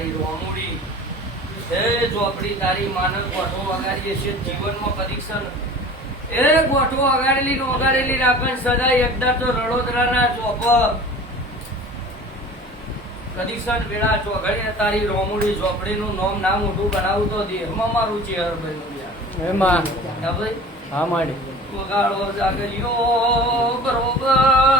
તારી રોમુડી હે ચોપડી તારી માનવ ગોઠો વગાડીએ છે જીવનમાં પરીક્ષણ એ ગોઠો વગાડેલી રાખે સદા એકદા તો રડોદરાના ચોપ કદીસન વેળા ચોઘડીએ તારી રોમુડી ચોપડીનું નામ ના મોટું બનાવું તો દેહમાં મારું ચેહર બન્યું યાર એમાં હા ભાઈ હા માડી વગાડો જાગરિયો બરોબર